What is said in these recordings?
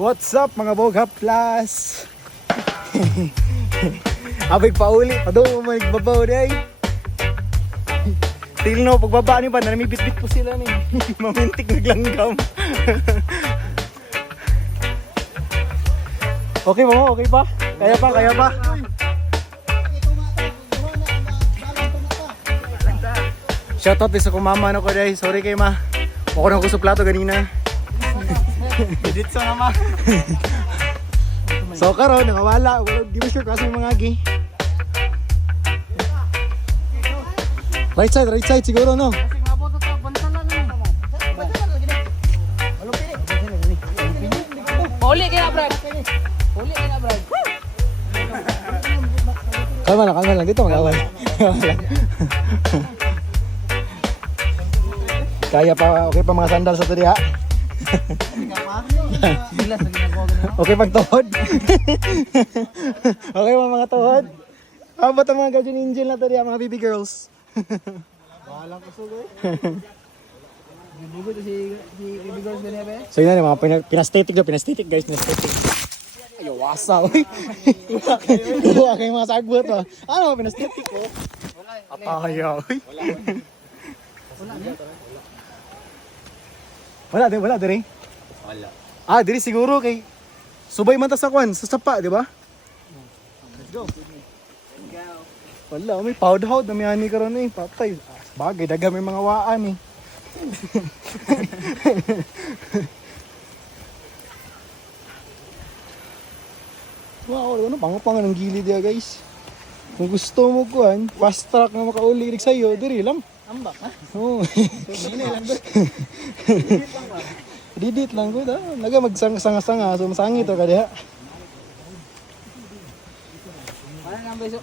What's up mga Bogha Plus? Abig pa uli, padung mo magbabaw day. Tilno pagbaba ni pa na bit-bit po sila ni. Mamintik naglanggam. Okay mo, okay pa? Kaya pa. Shoutout din sa kumama na ko day. Sorry kay ma. Ako na ko sa plato ganina. Edit sa nama. So karon nakawala, di ba sure kasi mga agi. Right side siguro no. Uli kaya Brad. Kalma lang dito mag-away. Kaya pa, okay pa mga sandal sa tadi ha. Okay pag tuhod. Okay pa mga tuhod. How about ang mga Guardian Angel na tadi mga baby girls? Bahala ko sugoy. Gibugo to si baby girls din ba? So yun na mga pinastetic guys, pinastetic. Ayo wasa oy. Duwa kay mga sagbot ba. Ano pinastetic ko? Ataya oy. Wala dire. Wala. Ah, diri siguro kay subay man ta sa kwan, sa sapa, di ba? Let's go. Wala, may powder na may ani karon eh, patay. Bagay daga may mga waan eh. Wow, ano pangapangan ng gilid ya guys. Kung gusto mo kuan, fast track na makauli sa iyo, diri lang. Ambak ha? Oo. Dili lang ba? Didit lang ko da. Naga magsanga-sanga so masangi to kadiha. Ano nang beso?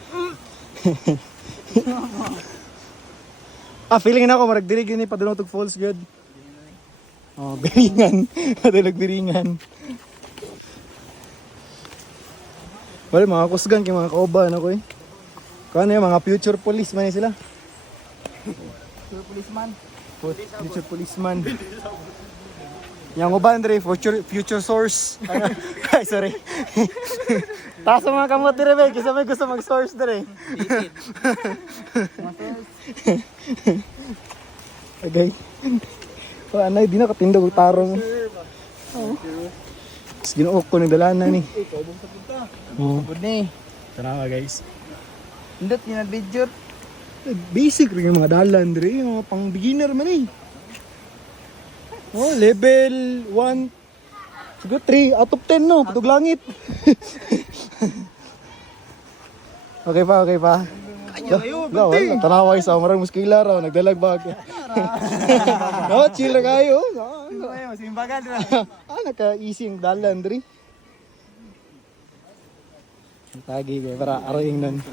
Feeling na ako marag diri gini padulong tog falls good. Oh, biringan. Padulog biringan. Wala mga kusgan kay mga kauban ako eh. Kano yung mga future police man sila. Future policeman. Future policeman. Yang uban dre future source. Ay sorry. Taas ang mga kamot dire be, kasi may gusto mag-source dire. Okay. So anay di na katindog tarong. Oh. Ginuok ko nagdalanan ni. Ikaw bang sa punta? Oh. Good ni. Tara guys. Indot ni video. Basic rin yung mga dalan dire, yung mga pang beginner man eh. Oh, level 1 siguro 3 out of 10 no, patug langit. Okay pa. Wala, tanaway sa marang muskila raw, nagdalag bag. No, chill na kayo. Simbagan na. Naka-easy yung dalan diri. Tagi kay para aroing nun.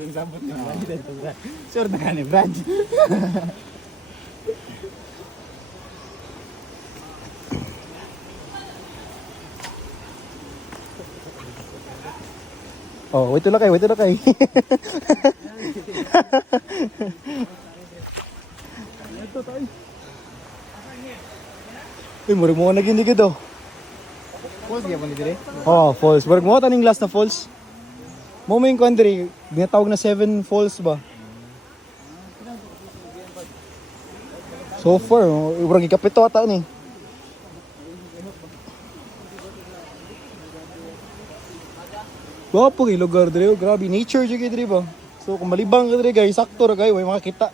Sure na ni Brad. Oh, wait to na kay. Ito tayo. Murag mo na gini gito. Pause ya man dire. Oh, falls. Murag mo taning last na falls. Mo may country, ginatawag na 7 falls ba? So far, murag ikapito ata ni. Gwapo kay lugar dire, grabe nature jud kay dire ba. So kung malibang ka dire guys, sakto ra kay way makakita.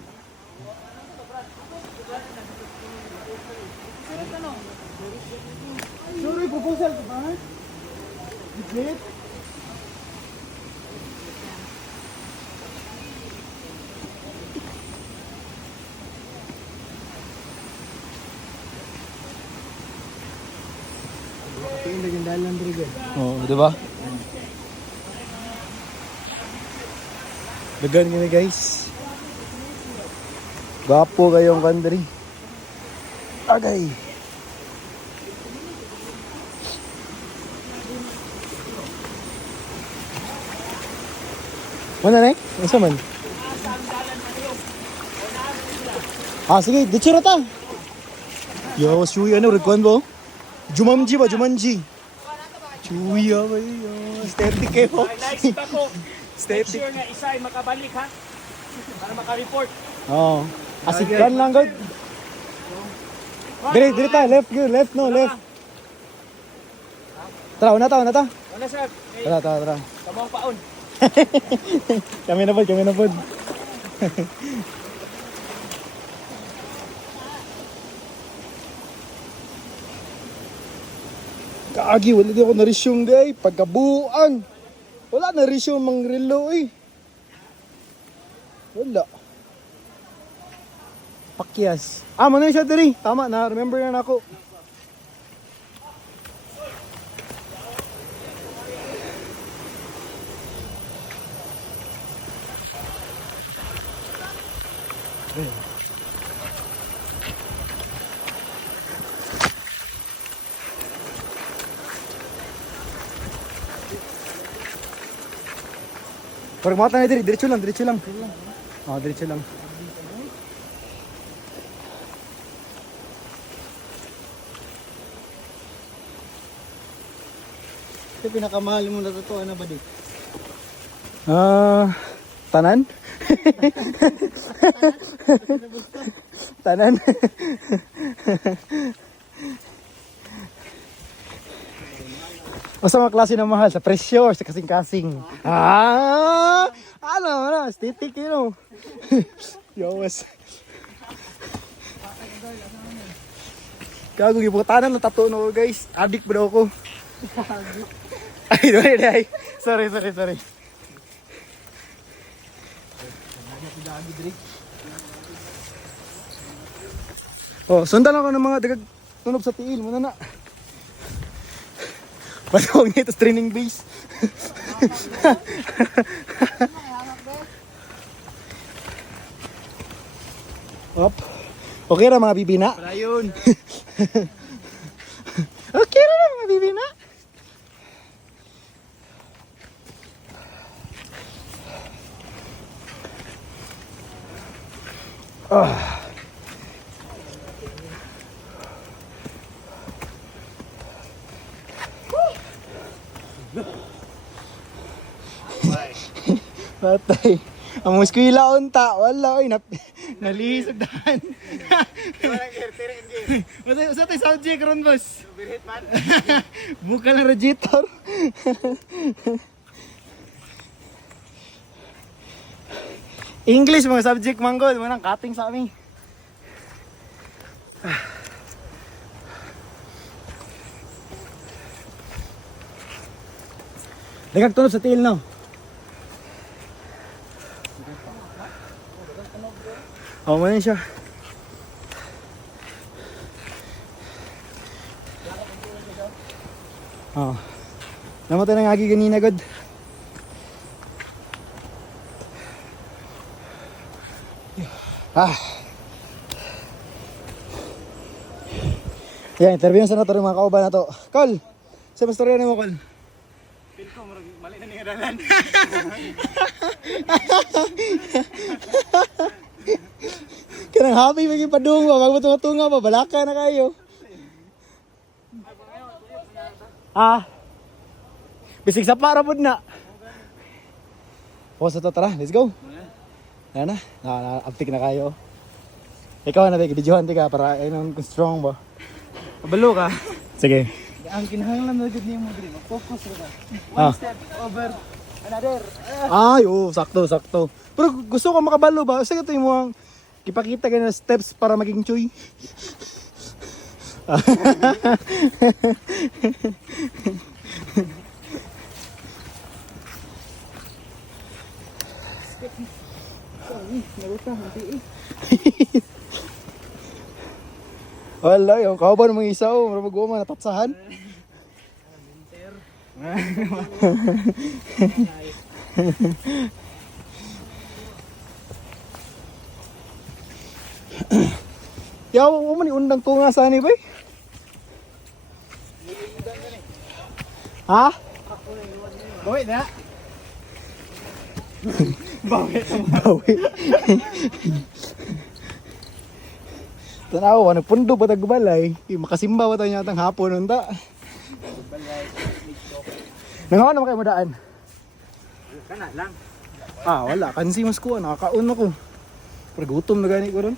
Sorry, proposal ko ba? Legit? Tingin lagi dalan dire. Oh, di ba? Dagan gini guys. Gapo kayong country. Agay. Mana nih? Isa man. Sige, dito ta. Yo, shuy ano rekuan bo? Jumanji ba, Jumanji. Chuya ba yun? Aesthetic eh po. Ay, naisip ako. Make Aesthetic. sure nga isa ay makabalik ha. Para maka-report. Oo. Asikan lang god. Dire tayo, left good, left no, left. Tara, una ta. Ano sir? Eh, Tara. kamong paon. Kami na pod. Kaagi, wala di ako na-resume di ay. Pagkabuang. Wala na-resume mang relo eh. Wala. Pakyas. Muna siya diri. Tama na, remember na ako. Parang mata na diri, diretso lang. Diretso lang. Ito pinakamahal mo na totoo na ba di? Tanan? Tanan? Basta mga klase ng mahal, sa presyo or sa kasing-kasing. Ano, aesthetic, you know. Yawas. Gago, giputanan ng tattoo no, guys. Adik ba daw ako? Ay. Sorry. Oh, sundan ako ng mga dagag tunog sa tiil. Muna na. Pasok nito sa training base. Op. Okay na mga bibina. Wala yun. Okay na mga bibina. Patay. Ang muskwila unta, wala oy nalisod dahan. Usa tay subject ron boss. Buka lang radiator. English mga subject manggod, manang cutting sa amin. Dagag tunog sa tiil no. Oh, man siya. Oh. Namatay ng agi ganina god. Yan, interview sa nato ng mga kauban na to. Col! Sa pastorya mo, Col? Feel ko, mali na nga dalan. Kanang happy maging padung ba, magmatunga pa, balaka na kayo. Bisig sa para pod na. O sa to, tara, let's go. Yan na, uptick na kayo. Ikaw na, videohan ka para ayun strong ba. Pabalo ka. Sige. Ang kinahanglan na gud nimo diri, focus ra ka. Ah. One step over another. Ay, sakto. Pero gusto ko makabalo ba? Sige, ito yung mga ipakita ka na steps para maging choy. Wala, yung kauban ng mga isa, mag-uuma, natapsahan. Yaw, man undang ko nga sani ba? Ha? Boy na. Bawi. Tanaw, nagpundo pa tagbalay. Makasimba pa tayo nyatang hapon unta. Nangawa naman kayo madaan. Kana lang. Ah, wala. Kansi mas kuha. Nakakaon ako. Pero gutom na gani ko ron.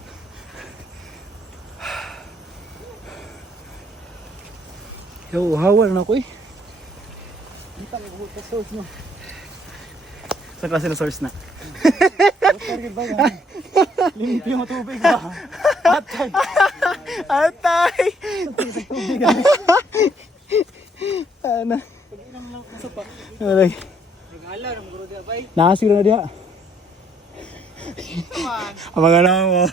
Yo, hawa na ako eh. Kita mo buhok sa source mo. Saan klase na source na? Target ba yan? Limpyo mo tubig ba? Atay. Atay! Ano? Pag-inom lang sa pa. Alay. Nag-ala ng guro diya bay. Nakasiro na diha. Ang mga naman mo.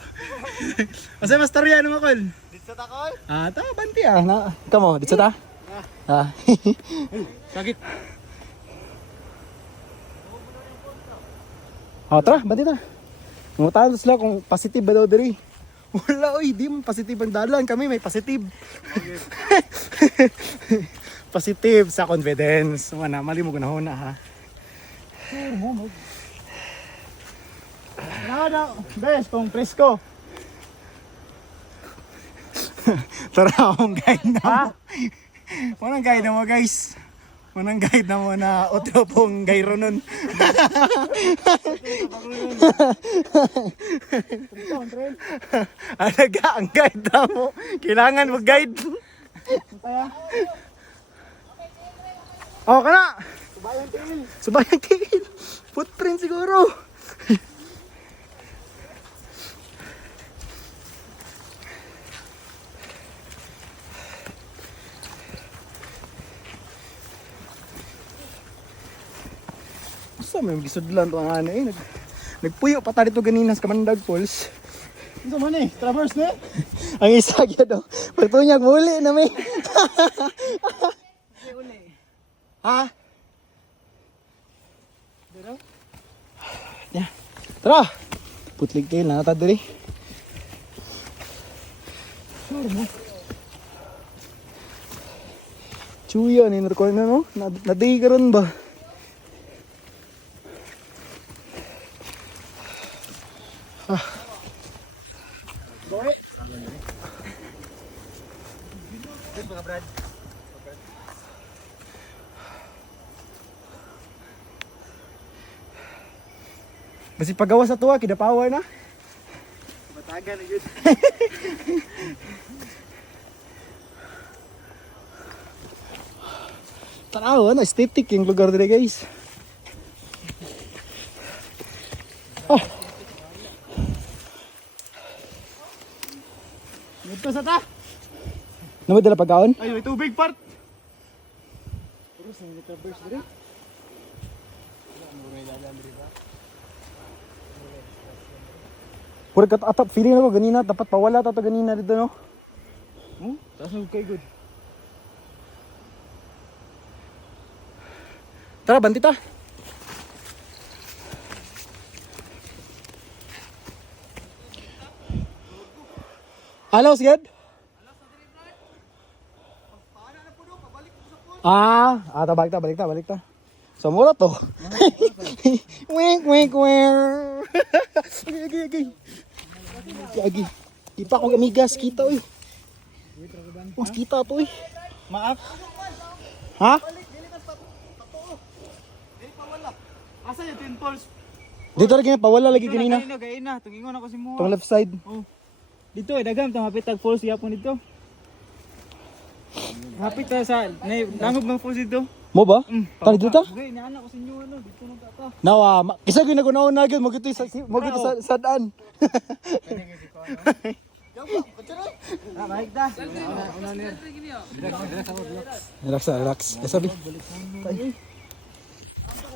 Masaya mas tarya naman kol. Dito ta kol. Ah, ta, banti ah. Na, kamo, dito ta? Ah. Sakit. Oh, tara, banti ta. Ngutahan sila kung positive ba daw diri. Wala oy, di mo positive ang dalan. Kami may positive. Positive sa confidence. Mana, mali mo gunahon na ha. Sure mo mo. Nada, bes kung presko. Tara, akong guide na mo. Manang guide na mo guys. Manang guide na mo na otro pong gayro nun. Alaga ang guide na mo. Kailangan mo guide. Oh, kana! Subayang tiil. Subayang tiil. Footprint siguro. Sa may gisudlan to ang ana eh. Nagpuyo pa ta dito ganina sa Kamandag Falls. Ito man eh, traverse na. Ang isa gyud do. Pagtunyag muli na may. Ha? Dito. Yeah. Tara. Putlig tail na ta diri. Sure mo. Chuya ni record na no. Naday karon ba? Boy. Basi pagawas sa tuwa kidapawa na. Batagan na yun. Tanaw, aesthetic yung lugar dito guys. Oh, Dito sa ta. namay dala pagkaon? Ay, may tubig part. Puro sa mga traverse dito. Puro kat atap feeling ako ganina dapat pawala ta to ganina dito no. Taas na kay good. Tara, banti ta. Alaw, sigad? Balik ta. So, mura to. Wink, wink, wink. Agi. Di pa ako amigas, kita oy. Mas kita to oy. Maak. Ha? Asa yung Twin Falls? Dito lagi pawala lagi kanina. Gain na. Tungingon ako si mo. Tong left side. Dito eh, dagam. Hapit tag falls yapon dito. Hapit ta sa, langog ng falls dito. Mo ba? Tara dito ta? Okay, naanak ko sa inyo ano. Dito na ta. Nawa, kisa gyud nagunaon na gyud mo gito sa daan. Baik dah. Relax. Sabi.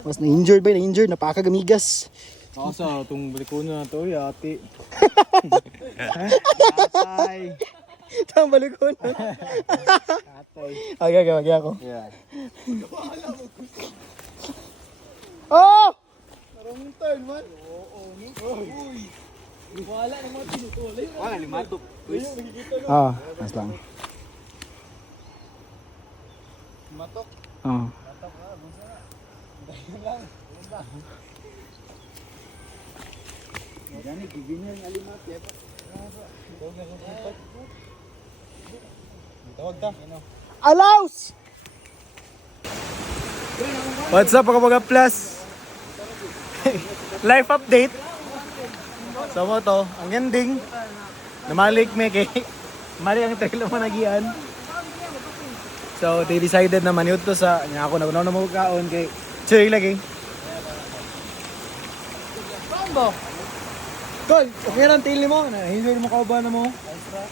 Mas na-injured ba? Na-injured. Napakagamigas. Asa, itong balikon na to, ati. Atay. Tama balik ko na. Atay. Okay ako. Yeah. Oh! Marong turn man. Oo. Uy. Wala naman tinutuloy. Wala, limatok. Ah, mas lang. Limatok. Oh. Gani, giginin ang alimat. Alaus! What's up mga plus? Life update. So mo to, ang ending. Namalik me kay mali ang trail mo nagian. So they decided na maniud to sa nya ako na mo kaon kay chill lagi. Combo! Kol, okay lang tail mo na enjoy mo ka ba na mo?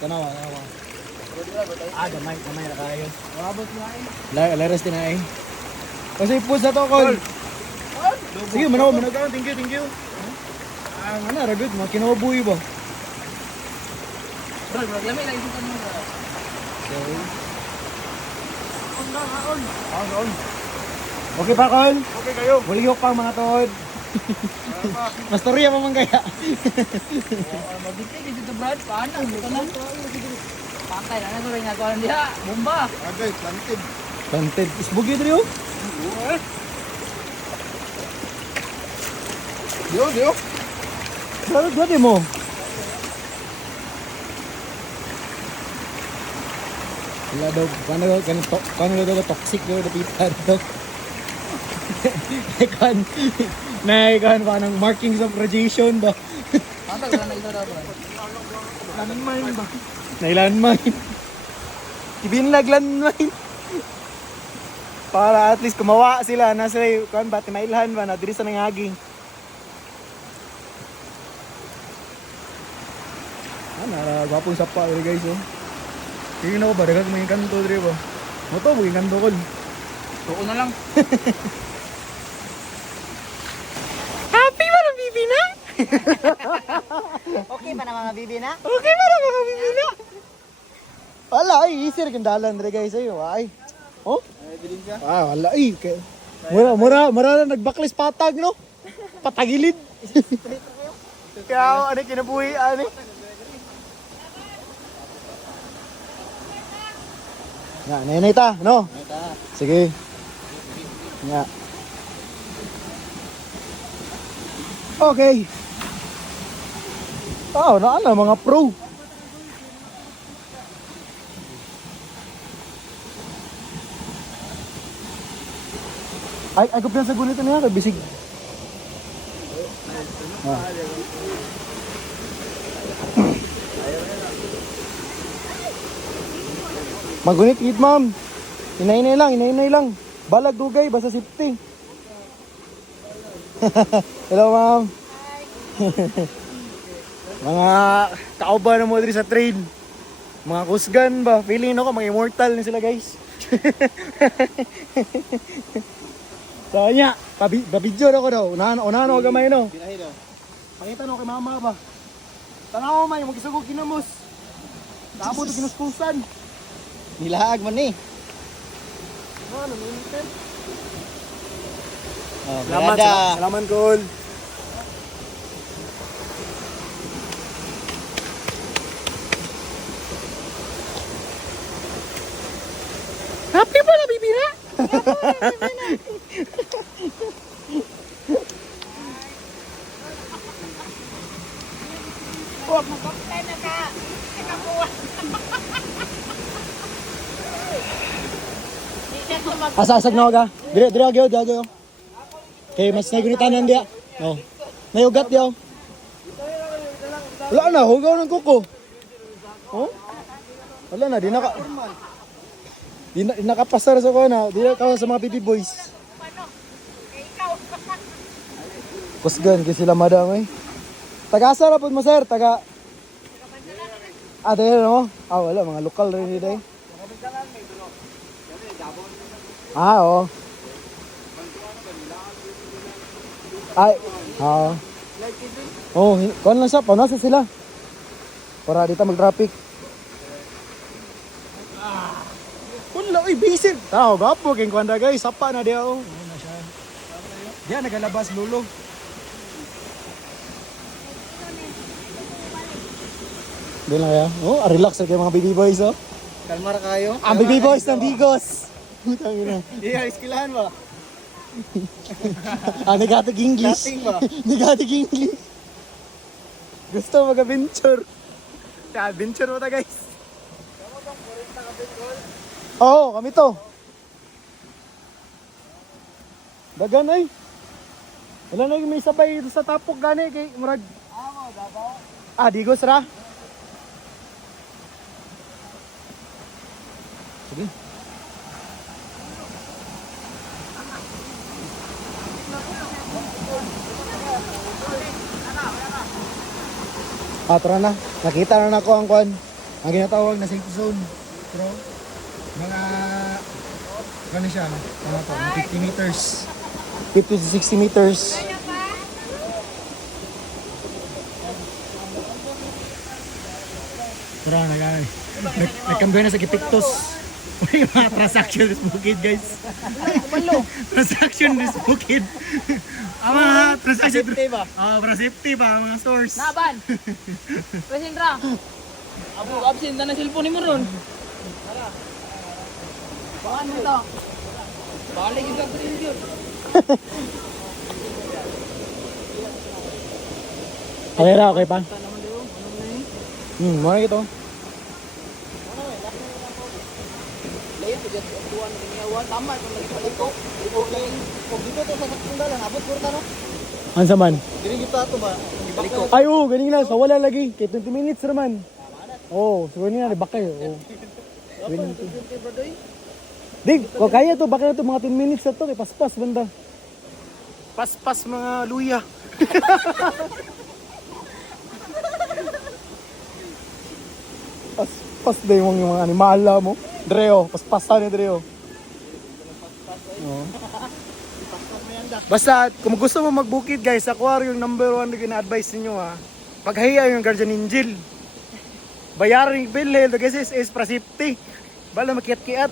Tanawa. Gamay na kayo. Mabot na eh. Laras din na eh. Kasi push na to, Kol. Sige, manaw ka. Thank you. Ano, ragod mo. Kinabuhi ba? Bro, lamay lang isukan mo. Okay pa, Kol? Okay kayo. Buliok pa mga tod. Mas torya pa man kaya. Magdikit dito Brad, paano? Ito lang. Pantay na rin nga ko diha. Bomba. Agay, planted. Planted. Isbugi dito yun. Dio. Saan gawin mo? Wala daw, kano daw toxic daw na pita daw. Ikan pa ng markings of radiation ba? Pantay wala na ito daw. Landmine ba? Nailandmine. Ibinlag landmine. Para at least kumawa sila na sila kan ba timailhan ba na diri sa nangagi. Gwapong sapa diri guys oh. Tingin ako ba daghang may kanto diri ba? Mo to maging kanto kol. Tuko na lang. Happy ba ng bibi na? Okay pa na mga bibi na? Okay ba ng mga bibi na? Wala ay easy rin dalan diri guys ayo ay. Oh? Ay, bilin ka. Wala ay. Mura na nagbaklis patag no? Patagilid. Kaya ano kinabuhi ani? Nga, nenay ta, no? Sige. Nga. Okay. Na mga pro. Ay, ko sa gulitan niya, bisig. Magunit gid ma'am. Inay lang. Balag dugay basta safety. Hello ma'am. Mga kauban na mo diri sa train. Mga kusgan ba? Feeling ako mga immortal na sila guys. So nya, babidyo na ko daw. Unahan ako gamay no. Pinahi daw. Pakita no kay mama ba. Tanaw man, magisugod kinamos. Tabo to kinuskusan. Nilaag man ni. Ano, minsan? Oh, Salamat, Col. Happy ba na bibira? Asasag na ka? Dire agyo. Okay, mas nagunitan dia. No. Nayugat dia. Wala na, hugaw ng kuko. Oh? Wala na, di nakapasar sa ko na. Di na sa mga baby boys. Kusgan, kasi sila madam eh. Taga-asa na po mo sir, taga... tayo no? Wala, mga lokal rin dito eh. Oo. Ay, oo. Kuhan lang siya, paunasa sila. Para dito mag-traffic. Wala, busy. Gapo, keng kuhanda guys, sapa na diya oh. Diyan, nagalabas lulo. Doon lang kaya? Relax kayo mga baby boys oh. Kalmar kayo. Ang baby boys ng Bigos. Putang ina. Iya, iskilahan ba? Negative English. Dating ba? Negative English. Gusto mag-adventure. Adventure mo ta guys. Oo, kami to. Dagan ay. Wala na may sabay sa tapok gani kay murag. Ah, digos ra. Sige. Ah, tara na. Nakita na ako ang kwan. Ang ginatawag na safe zone. Pero, mga, ano siya, mga to, 50 meters. 50 to 60 meters. Tara na guys. Nagkambay na sa Gipictos. May mga transaction this bukid guys. Transaction this bukid. Ang mga transaction. Safety ba? Para safety ba, mga stores. Naban. Presindra. Absent na cellphone mo ron. Baan mo to. Balik yung gagawin yun. Okay na, okay pa. Muna ito. Layo ko dyan. Tuwan na kaniyawan. Tama. Kung nagpaliko. Kung dito to sa sakunda lang. Abot kurta no? Ansa man? Dili kita ito ba? Ibaliko. Ay, oo, galing na. So, wala lagi. Kaya 20 minutes naman. Oo, so ganyan na. Bakay. Oo. Dig, kung kaya to, bakit na to mga 10 minutes na to. Kaya paspas banda. Paspas mga luya. Paspas na yung mga animala mo. Dreo, paspasan ni Dreo. Oo. Basta, kung gusto mo magbukid guys, aquarium yung number 1 na gina-advise ninyo ha. Paghiya yung guardian angel. Bayaran yung bill kasi is para safety. Bala makiat-kiat.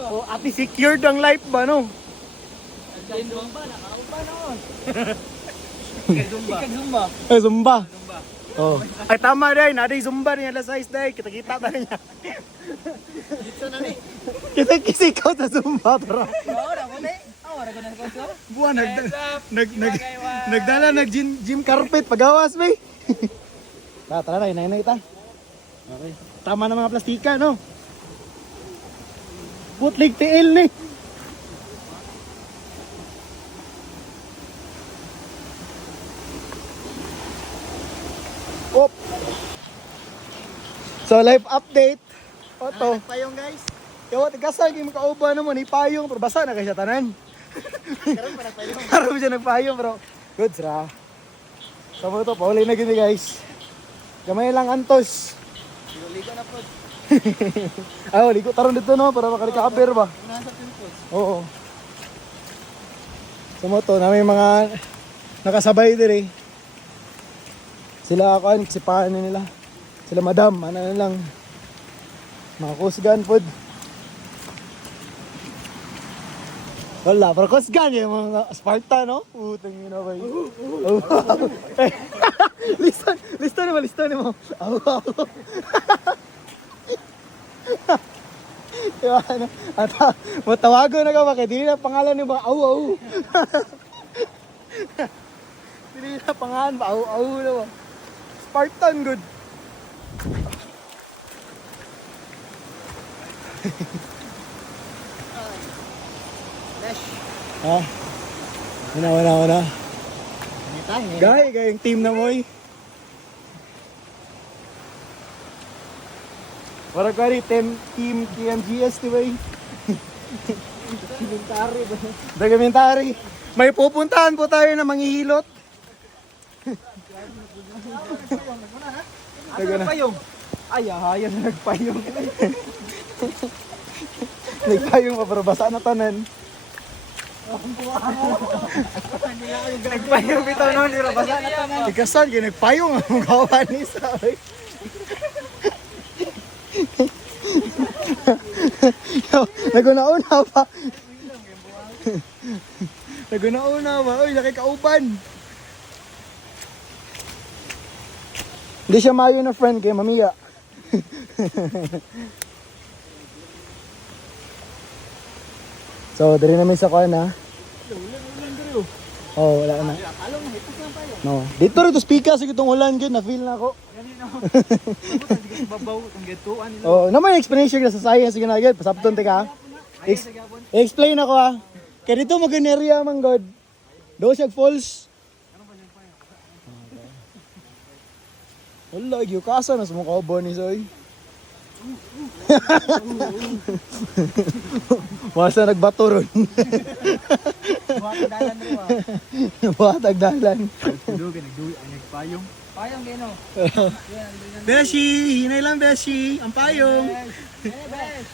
O ati secured ang life ba no? Zumba. Nakaupa noon. Zumba. Zumba. Oh. Ay tama din, ada yung Zumba niya alas 6 day. Kita-kita tayo niya. Dito na ni. Kita kisikaw sa Zumba tara. Ora ko ni. Ora ko na ko. Buwan nagdala gym carpet pagawas bay. Tara na, inay ta. Okay. Tama na mga plastika, no? Putlig tiil ni. Op. So live update. Oto. Payong guys. Yawa tigasan kay makauba naman ni payong pero basa na kay siya tanan. Karon pa nagpayong. Karon siya nagpayong bro. Good ra. So mo to pauli na gini guys. Gamay lang antos. Ligo na po. Ah, ligo taron dito no para makarikaber ba. Nasa pimpos. Oo. Sa moto na may mga nakasabay dire. Sila ako si paano nila. Sila madam, ano na lang. Mga kusgan pod. Wala, pero kusgan yung mga Sparta, no? Putang ina ba yun? Listan mo. Diba, ano? At matawago na ka ba? Kaya dili na pangalan ni mga au. Dili na pangalan ba? Au na ba? Spartan good. Fresh. Ah. Wala. Tayo. Gay yung team na mo eh. Para ka rin, team KMGS, di ba eh? Komentary ba? Dokumentary. May pupuntahan po tayo na manghihilot. Asa nagpayong? Ay, ahayan na nagpayong. Nagpayong pa, pero basa na tanan. Nagpayong bitaw noon, pero basa na tanan. Ikasan, yung nagpayong ang gawa ni sa Naguna-una pa. Naguna-una pa. Uy, nakikauban. Hindi siya mayo na friend kay Mamiya. So, dali namin sa kuha na. Oh, wala na. No. Dito rin to speaker sa itong ulan gyud na feel na ako. Babaw kung gituan nila. Oh, naman explanation ka sa science gyud na gyud pasabton te ka. Explain ako ha. Kaya dito mag-area man god. Do siya falls. Wala, yung kasa na sa mga kaubo ni Soy. Masa nagbato ron. Buhat dalan ro ah. Buhatag dalan. Dugi, nagduwi, ay nagpayong. Payong gino. Beshi, hinay lang Beshi. Ang payong. Bes.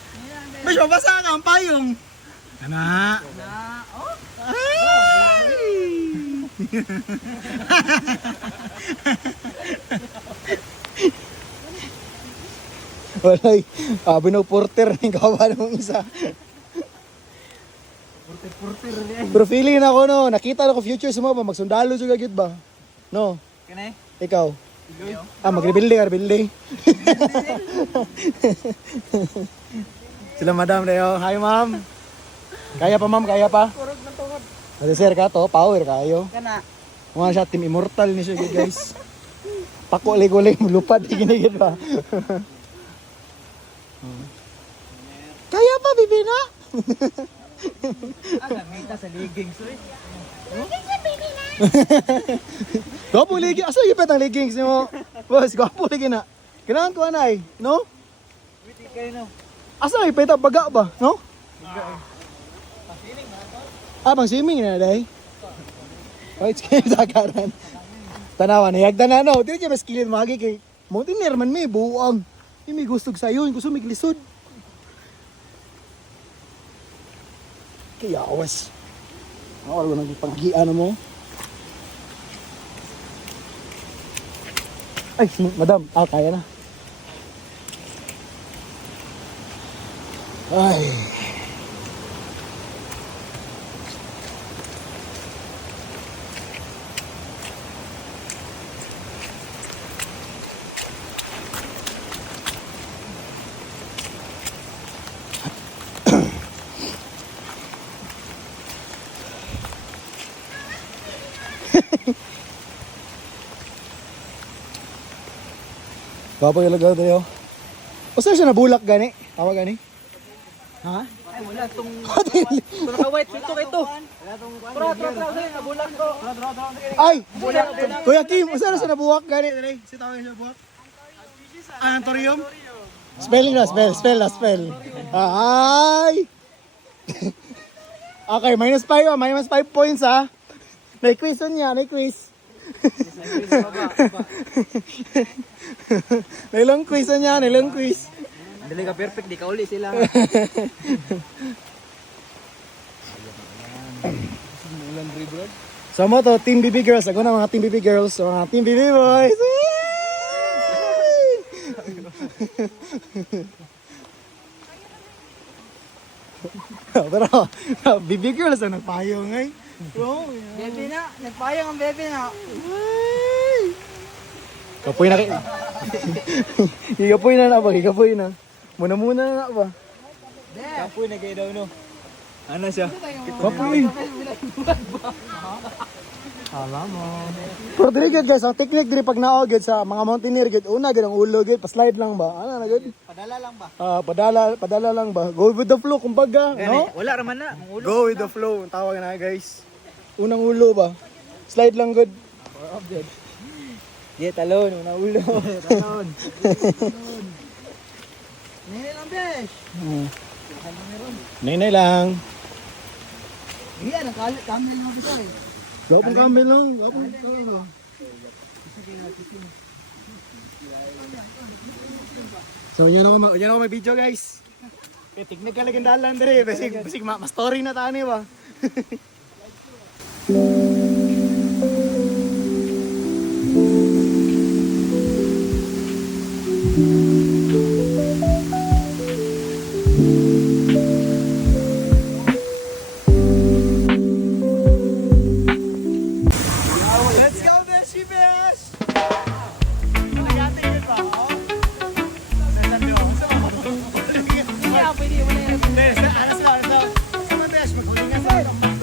Besh, mabasa ka ang payong. Ana. Na, oh. Ay! Walay, binaw porter ng kawan mong isa. Porter rin. Pero feeling ako no, nakita na ko future sa mga magsundalo juga gyud ba? No, Kanay? ikaw. Magre-building, building. Sila madam dayo. Hi ma'am. Kaya pa ma'am, kaya pa. Kurog ng tungod. Ate sir ka to, power kayo. Kana. Mga siya team immortal ni siya guys. Pakulig-ulig lupad ginigid ba. Kaya pa bibi na. Aga, may ta sa leggings oy. Gwapo ligi, asa yung petang leggings mo? Boss, gwapo ligi na. Kailangan ko anay, no? Wait, kayo no. Asa yung petang baga ba, no? Pang swimming na dahi. Oh, it's kayo sakaran. Tanawa na, yagda na no. Dili kayo maskilin magi kay mountaineer man may buang. May gusto sa'yo, yung gusto may glisod. Kaya awas. Ako wala nang panggian mo. Ay, madam, kaya na. Ay. Papa yung lagaw tayo. O saan siya nabulak gani? Tawa gani? Ha? Ay, wala tong Pero ka white dito kay to. Wala tong Pro say nabulak ko. Ay! Kuya Kim, o saan siya nabuwak gani? Dali, si tawa siya nabuwak. Antorium? Spelling na, spell. Ay! Okay, minus 5 points ha. May quiz niya, may quiz. Nilang quiz niya, nilang quiz. Dili ka perfect, di ka uli sila. So mo to, Team BB Girls. Ako na mga Team BB Girls. So mga Team BB Boys. Pero, BB Girls ang nagpayong ay. Bebe na, nagpayang ang bebe na. Kapoy na kayo. Ikapoy na ba? Ikapoy na. Muna na ba? Kapoy na kayo daw, no? Ano siya? Kapoy. Alam mo. Pero dili gud guys, ang technique diri pag naogid sa mga mountaineer gud, una gud ang ulo gud, pa-slide lang ba? Ano na gud? Padala lang ba? Padala lang ba? Go with the flow kumbaga, no? Wala raman na, ang ulo. Go with the flow, ang tawag na guys. Unang ulo ba? Slide lang good. Di talon, unang ulo. Talon. Nene lang besh. Nay lang. Iya, nakalit kami lang dito eh. Gapang kami lang. Gapang kami lang. So yan ako may video guys. Tignan ka lang dalan dire. Basig mas story na tani ba. Let's go, Beshi Besh! Nagating yun ba? Iya, pwede mo na yan. Besh, alas lang. Sama Besh, maghulingan sa itong mga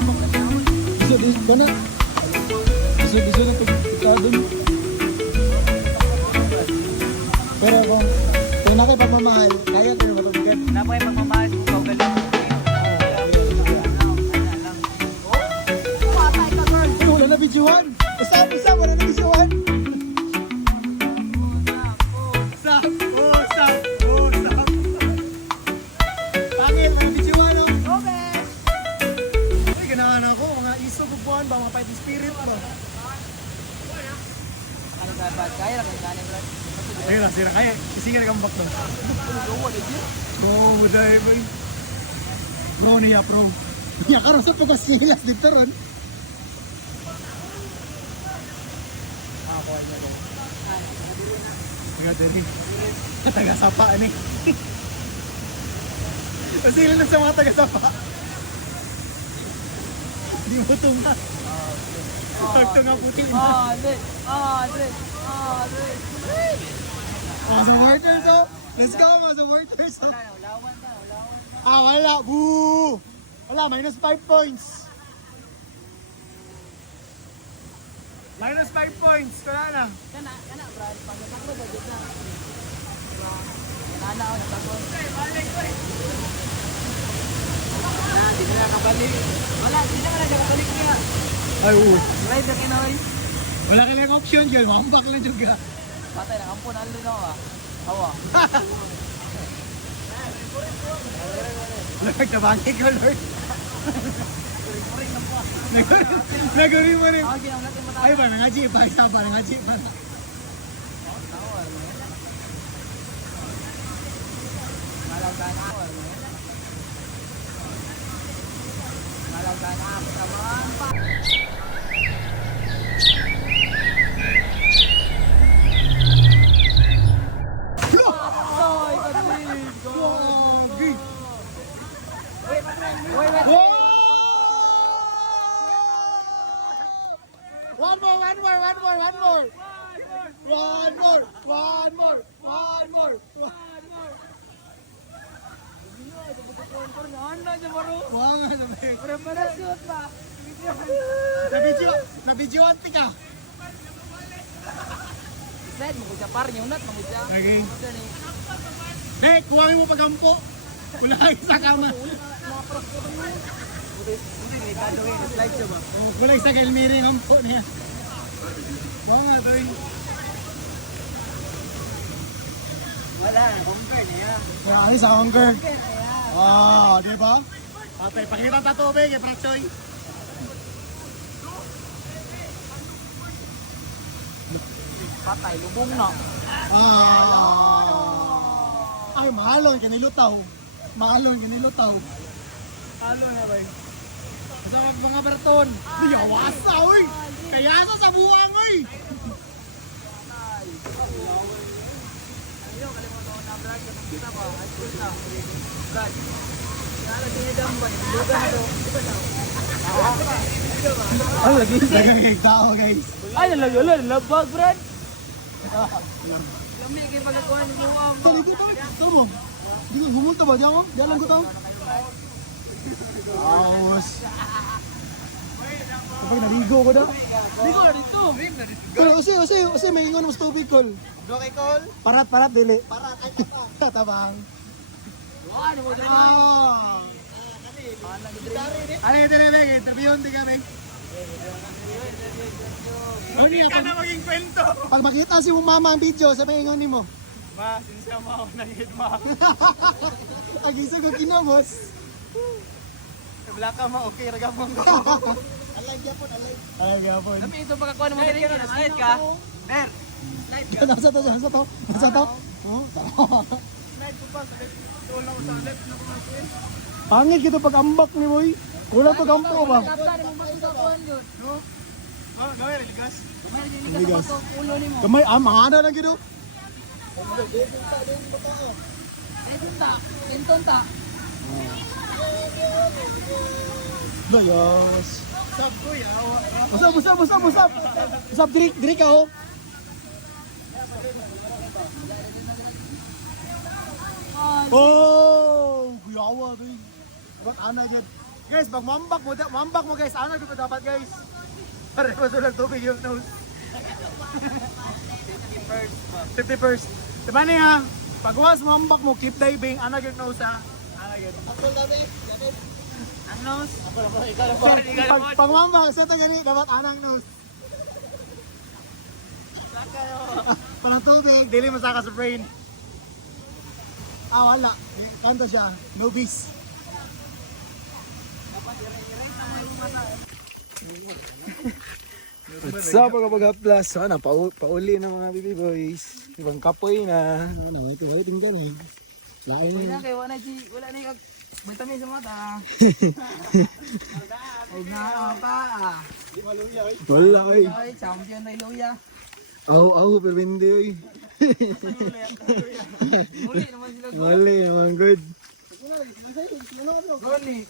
Iso na. Iso na pagkadon. Pero kung na kayo pagmamahal, kaya tayo matubigad. Napakay pagmamahal kung kaugaling. Ano, wala na videohan. Usap, wala na videohan. Usap. Pangil, mga videohan, no? Ay, ganahan ako. Mga iso bubuan ba? Mga fighting spirit ba? Ano ka ba? Kaya lang kung gano'n, Brad. Ayun lang, sira kaya. Sige na kang bakto. Bro, dahil ba? Pro niya, pro. Niya karoon sa pagkasilas dito ron. Taga dali. Taga sapa ni. Pasila na sa mga taga sapa. Di mo tunga. Tagto nga puti. Andre. Mga workers oh. Let's go mga workers oh. Ulawan ka. Wala. Boo! Wala, minus 5 points. Minus 5 points. Wala na. Kana, Brad. Pagkatakbo ba dito na? Nana ako, natakon. Di na nakabalik. Wala, di na nakabalik niya. Ay, oo. Right na kinoy. Wala ka lang option yun. Mambak lang juga. Patay na, kampon ang lino ah. Hawa. Lord, nabangi ko, Lord. Naguri mo rin. Ako, ginawa natin mata. Ay ba, nangaji pa. Isa pa, nangaji pa. Malaw ka na ako. Malaw ka na ako sa mga Gogi! Wait. Whoa! One more. Ano niya baro? Wow, nga naman. Parachute pa. Nabidyoan ka. Sed mo siya par niyo nat mo siya. Lagi. Kuwangin mo pagampo. Wala sa kama. Slide siya ba? Wala sa kailmiri ng ampo niya. Oo nga, Toy. Wala na, conquer niya. Kaya ano sa conquer? Wow, di ba? Patay, pakita ang tatubig eh, Prachoy. Patay, lubong na. Ay, maalon, kinilutaw. Maalon na ba eh? Sa mga Berton. Diyawasa, oy! Kaya sa buwang, oy! Ayaw, kalimutan ko na brad. Kita ba? Ay, cool na. Brad. Kaya tinidambay. Lugan na daw. Ay, lagi. Nagagig tao, guys. Ay, nalabag, Brad. Kami, kayo pagkakuhan ng buwa mo. Tali ko tayo. Tama mo. Di ko bumunta ba? Diyan ko? Diyan lang ko tao. Awas. Kapag naligo ko na. Dito, dito. Pero usi, may ingon mas tubig, Kol. Okay, call. Parat, dili. Para, ay, Tabang. Wah, ano mo dito? Ano yung tinibig? Interviewin din kami. Hindi ka na maging kwento. Pag makita si mong mama ang video, sabi ingon ni mo. Ma, sinsya mo ako nangihid ma. Agisa ko kinamos. Wala ka ma, okay, ragapon ko. Alay gapon. Kami, ito pagkakuhan mo dito. Night ka? Ner! Nasa to. Oh, Night ko pa, tuol na ko sa left na kumasin. pangit kita pag ambak ni Boy. Kulang pag ampo ba? Kapta, mo ba pagkakuhan yun? No? Oh, gawin, ligas. May hindi ka sa ulo ni mo. Kamay, mga na lang gito. Tinton ta. Dayos. Sab ko, yawa. Usap, diri ka oh. Oh, kuyawa, Boy. Wag ana dyan. Guys, pag mambak mo guys, ano dito dapat guys? Para masulag tubig yung nose. 51st. Diba niya? Pag once mambak mo, keep diving, ano yung nose ha? Ano yun? Ako labi. Ganun. Ang nose? Ako ikaw lang. Pag mambak, sa tagali, dapat anang nose. Palang tubig, dili masaka sa brain. Ah, wala. Kanto siya. Nobis. What's up mga pag-plus? Sana pauli na mga baby boys. Ibang kapoy na. Ano naman ito? Waiting dyan eh. Lain Wala na. kay wala na yung vitamin sa mata. Huwag na pa. Wala eh. Ay, champion na iluya. Aw, pero hindi eh. Muli naman sila. Wala naman good. Goni.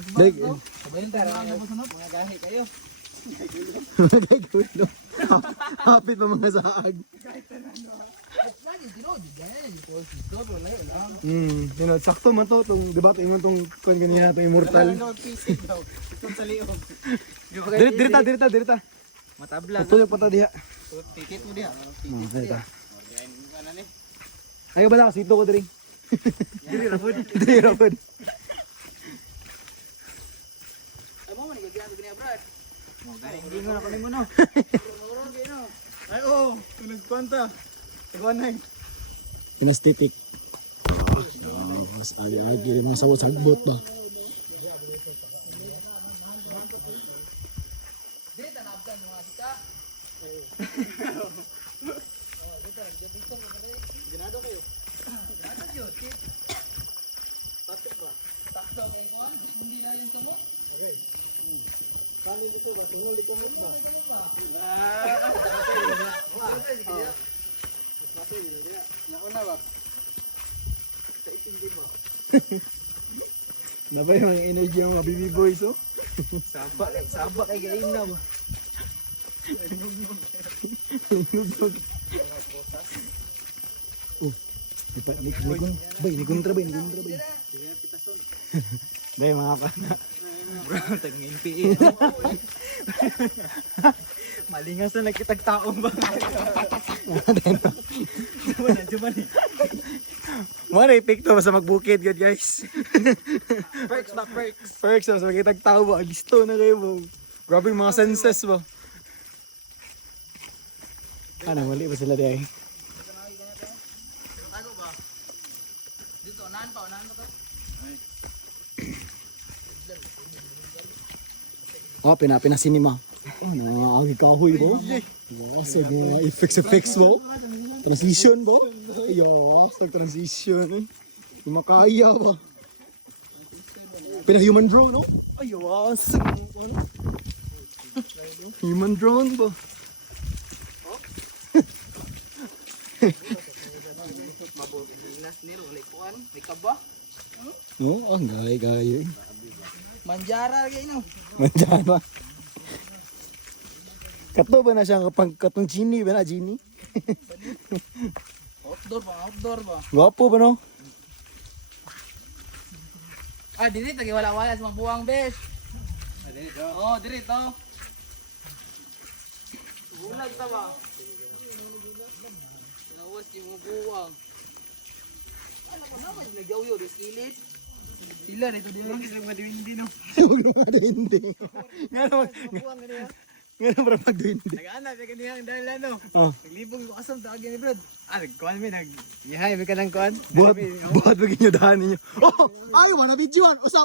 Dek. Sabayin tayo mga gahi kayo. Magagagulo. Hapit pa mga saag. Lagi tinod. Ganyan. Ito wala lang. Sakto man to. Diba ingon tong kuan ganyan to immortal. PC daw. Itong sa liog. Dirita. Matabla. Tuloy pa ta diha. Ticket mo diha. Dirita. Ayo bala sito ko diri. Diri ra pod. Ay mo man igagian ko niya brad. Hindi mo na kanimo no. Ay oh, nagkwanta. Iguanay. Pinastitik. Mas agi-agi mga sagbot ba. Nabay yung energy ng mga baby boys oh. Saba kay gain na ba. Nugnog. Oh. Nikontra ba? Bay mga pana. Bro, tagngin PE. Malingas na nagkitagtaong ba? Juman eh. Mara epekto sa magbukid good guys. Perks ba perks. Perks sa makitag tao ba listo na kayo mo. Grabe yung mga senses ba. Ano mali ba sila di ay? Ano ba? Dito unahan pa to. Oh, pinasinima. Oh, naagi kahoy ba? Wow, sige, effects ba? Transition ba? Yes, nag-transition. Kumakaya ba? Pina-human drone, no? Ay, yes. Human drone ba? Mabuti dinas ni ro kuan. May kaba. No, oh, gaya. Manjara kay no. Manjara. Kato ba na siya kapag katong genie ba na, genie? Outdoor ba? Gwapo ba no? Ah, dili tagi wala-wala sa mga buwang bes. Oh, diri to. Bulag ta ba? Nawas yung buwang. Ano ko naman nagaw-yo di kilid. Sila dito dili. Hindi no. Hindi. Nga naman magduindi. Nag-anak na kaniyang dahil ano. Oh. Naglibong ko kasam ta agyan ni Brad. Nagkuhan mi yahay mi kanang kuhan. Buhat bagay nyo dahan ninyo. Oh! Ay, wala videoan! Usba!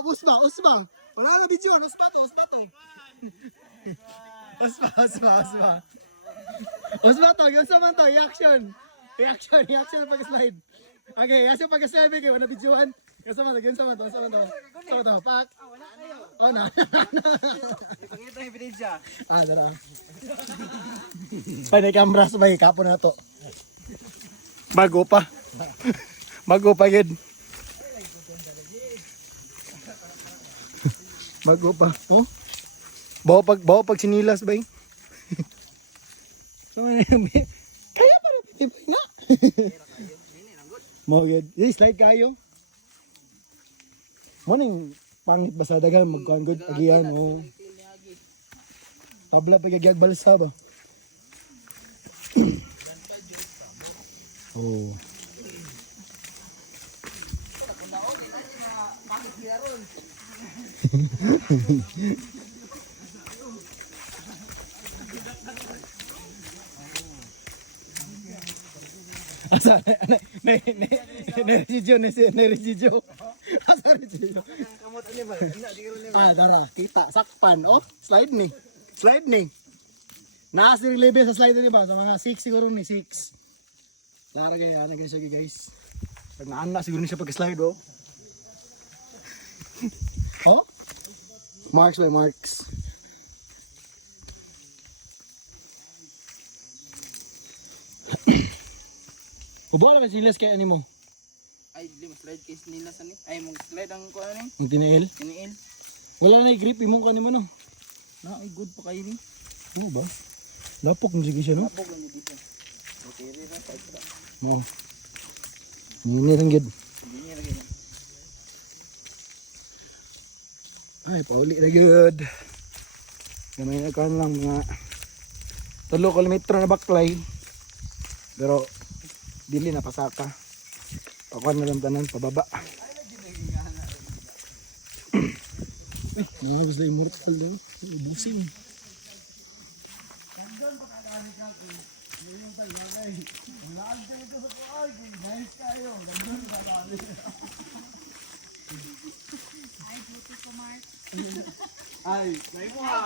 Wala na videoan! Usba to! Usba to! Yung sa man to! Reaction na pag-slide. Okay, yung sa pag-slide kayo, wala videoan. Yung sa man to! Pak! Oh, na! Ipangita yung pinidya. Dara. Panay cameras ba? Kapo na to. Bago pa yun. Bago pa. Oh? Bawa pag sinilas ba yun? Kaya para pitipay nga. Mau yun. Slide kayo. Mo ning pangit ba sa dagan magkuhan good agian mo. Tabla pa gagyag balsa ba? Oh. Asa neresidyo asa residyo Kamot ini ba? Ina di karon ni. dara kita sakpan oh slide ni naas yung level sa slide ni ba sa mga 6 siguro ni 6 dara kaya ana guys okay guys pag naana siguro ni siya pag slide oh oh marks by marks. Ubo na silas kay ani mo Ay, di mas slide case nila sa ni. Ay, mong slide ang kuha ni. yung tinail Kiniil. wala na grip imong kanimo no Na, ay good pa kayo ni. ano ba lapok mo sige siya no Tapog lang dito. Okay, rin na side pa. mo ni lang gid Hindi niya lagi. ay pauli na gud gamay na kan lang mga 3 kilometro na baklay pero dili na pasaka pakuan na lang tanan pababa mga gusto immortal daw busing ay may mo ha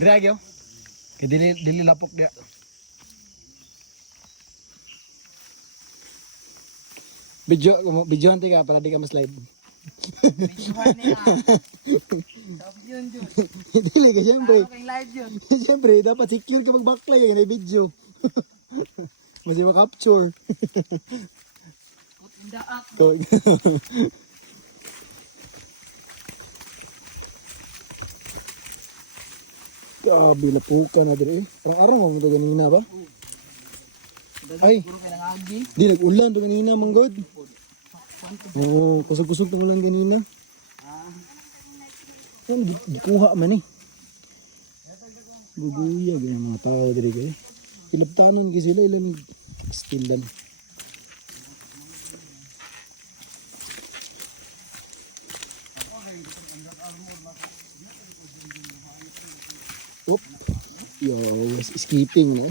Dragyo. Kay dili lapok dia. Video anti ka para di ka ma-slide. Videohan niya. Stop yun, yun. Dili ka syempre. Ang live yun. Syempre dapat secure ka mag-backplay kay video. Masih ma-capture. Put in the app. Grabe lapukan na dire. Parang araw mo ito ganina ba? Ay. Puro kailang agi. Di nag-ulan to ganina manggod. Oo, kusog-kusog tong ulan ganina. Ano gikuha man eh. Guguya ganyan mga tao dire kay. Ilabtanon gi sila ilang stildan. Oop. Yo, skipping no.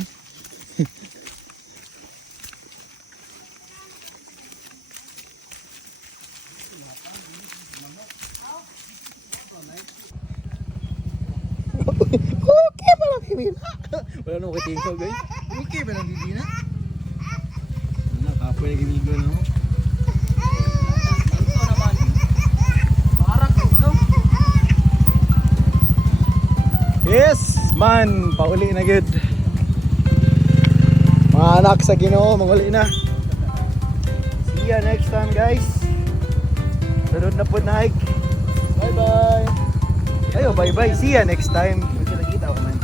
Okay pa lang hindi na. Wala nang kitingo guys. Okay pa lang hindi na. Ano, kapoy na ginigo no. Ito naman. Parang no? Yes, man, pauli na good. Mga anak sa Ginoo, manguli na. See ya next time guys. Sunod na po na hike. Bye bye. Ayo, bye bye. See ya next time. Magkita-kita ko man.